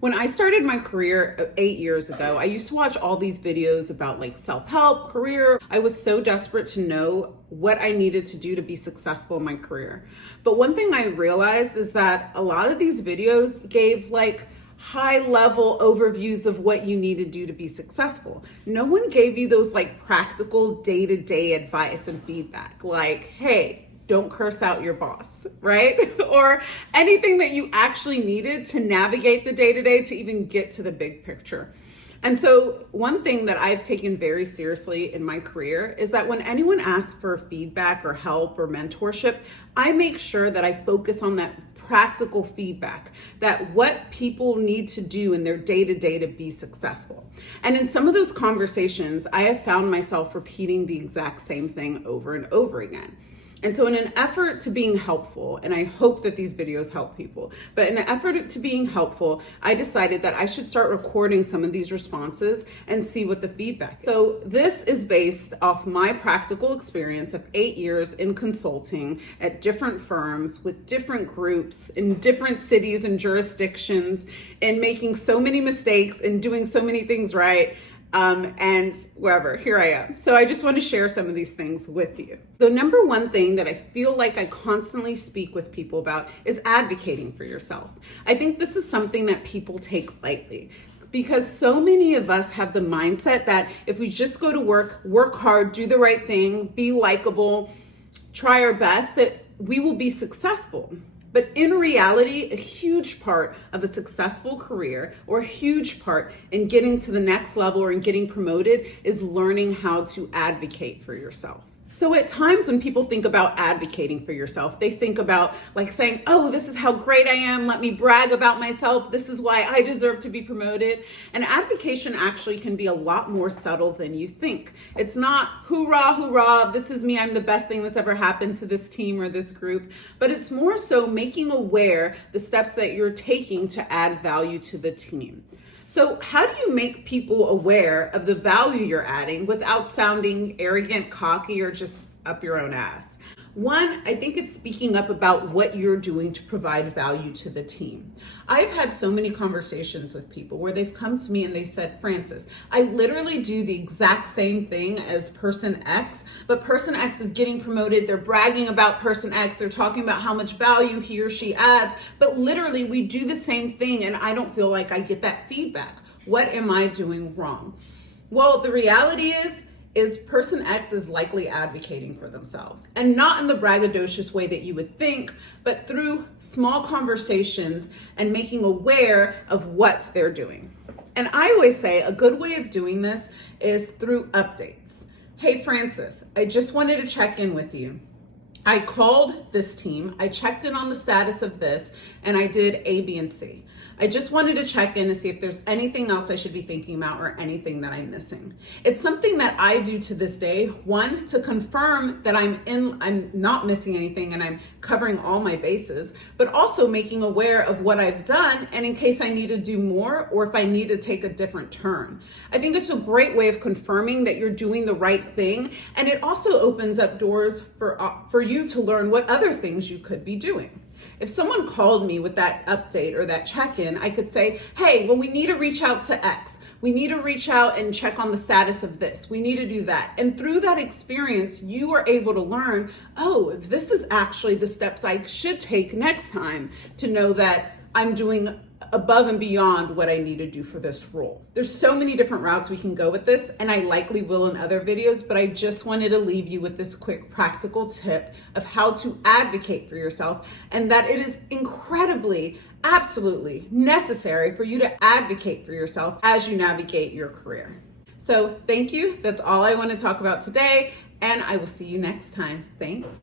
When I started my career 8 years ago, I used to watch all these videos about like self-help, career. I was so desperate to know what I needed to do to be successful in my career. But one thing I realized is that a lot of these videos gave like high level overviews of what you need to do to be successful. No one gave you those like practical day-to-day advice and feedback like, hey, don't curse out your boss, right? Or anything that you actually needed to navigate the day-to-day to even get to the big picture. And so one thing that I've taken very seriously in my career is that when anyone asks for feedback or help or mentorship, I make sure that I focus on that practical feedback, that what people need to do in their day-to-day to be successful. And in some of those conversations, I have found myself repeating the exact same thing over and over again. And so in an effort to being helpful, and I hope that these videos help people, but in an effort to being helpful, I decided that I should start recording some of these responses and see what the feedback is. So this is based off my practical experience of 8 years in consulting at different firms with different groups in different cities and jurisdictions, and making so many mistakes and doing so many things right. And wherever, here I am. So I just want to share some of these things with you. The number one thing that I feel like I constantly speak with people about is advocating for yourself. I think this is something that people take lightly, because so many of us have the mindset that if we just go to work hard, do the right thing, be likable, try our best, that we will be successful. But in reality, a huge part of a successful career, or a huge part in getting to the next level or in getting promoted, is learning how to advocate for yourself. So at times when people think about advocating for yourself, they think about like saying, oh, this is how great I am. Let me brag about myself. This is why I deserve to be promoted. And advocation actually can be a lot more subtle than you think. It's not hoorah, hoorah, this is me. I'm the best thing that's ever happened to this team or this group. But it's more so making aware the steps that you're taking to add value to the team. So how do you make people aware of the value you're adding without sounding arrogant, cocky, or just up your own ass? One, I think it's speaking up about what you're doing to provide value to the team. I've had so many conversations with people where they've come to me and they said, Frances, I literally do the exact same thing as person X, but person X is getting promoted. They're bragging about person X. They're talking about how much value he or she adds, but literally we do the same thing and I don't feel like I get that feedback. What am I doing wrong? Well, the reality is person X is likely advocating for themselves, and not in the braggadocious way that you would think, but through small conversations and making aware of what they're doing. And I always say a good way of doing this is through updates. Hey, Frances, I just wanted to check in with you. I called this team, I checked in on the status of this, and I did A, B, and C. I just wanted to check in to see if there's anything else I should be thinking about or anything that I'm missing. It's something that I do to this day, one, to confirm that I'm not missing anything and I'm covering all my bases, but also making aware of what I've done and in case I need to do more or if I need to take a different turn. I think it's a great way of confirming that you're doing the right thing, and it also opens up doors for you to learn what other things you could be doing. If someone called me with that update or that check-in, I could say, hey, well, we need to reach out to X. We need to reach out and check on the status of this. We need to do that. And through that experience, you are able to learn, oh, this is actually the steps I should take next time to know that I'm doing above and beyond what I need to do for this role. There's so many different routes we can go with this, and I likely will in other videos, but I just wanted to leave you with this quick practical tip of how to advocate for yourself, and that it is incredibly, absolutely necessary for you to advocate for yourself as you navigate your career. So thank you. That's all I want to talk about today, and I will see you next time. Thanks.